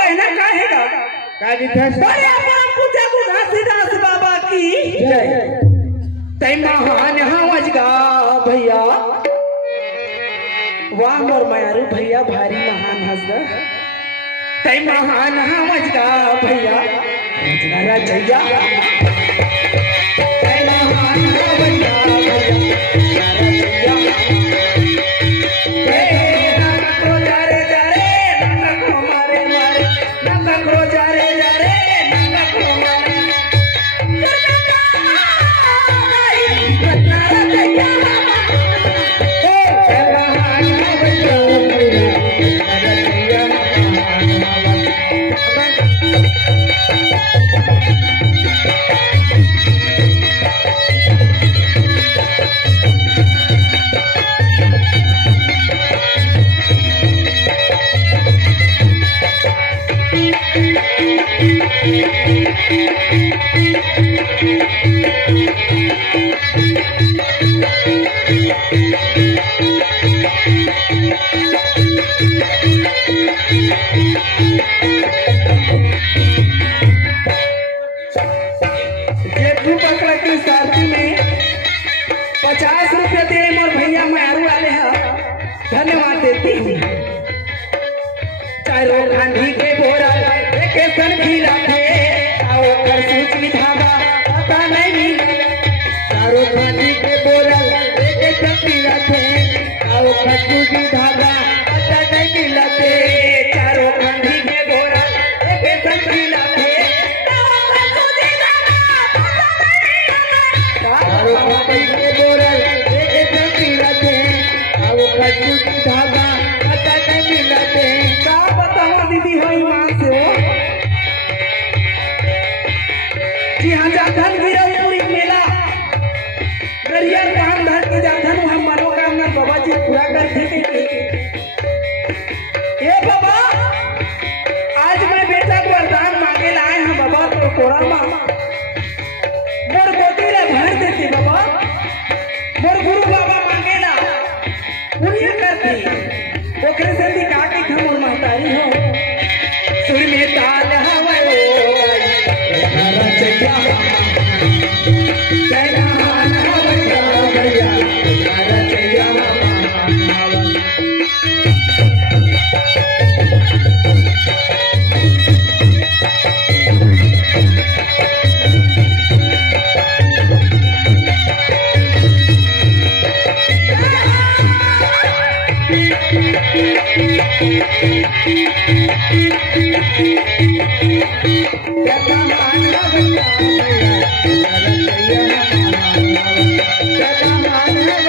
कहना कहेगा का विध्वंस बड़े अपना पूजा को घासीदास बाबा की जय तै महान हवज गा भैया वाह मोर मायारू भैया भारी महान हंस तै महान हवज गा भैया रचना रचैया तै महान हवज गा भैया धन्यवाद देती हूँ चारों गांधी के बोरा देखे सन भी रखे आओ कर सूच विधावा पता नहीं मिला चारों गांधी के बोरा देखे सन भी रखे आओ कर सूच विधावा पता नहीं मिला चारों गांधी के बोरा देखे सन भी रखे चारों गांधी के बोरा देखे सन भी रखे धागा पता नहीं मिलते का बताओ दीदी हो मां से जी हाँ जाधन गिरौपुरी मेला नरियर कान धर के जाधन हम मनोकामना बाबा जी पूरा कर देंगे ये बाबा आज मैं बेटा को वरदान मांगे लाए हैं बाबा तो कोरा मां मोर गोदी रे भर देती बाबा मोर गुरु बाबा मांगेला पुण्य करती ओकरे से दिखा के खमोर महतारी हो सुर में ताल हवो रचैया जय महान हवैया भैया रचैया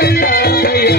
जय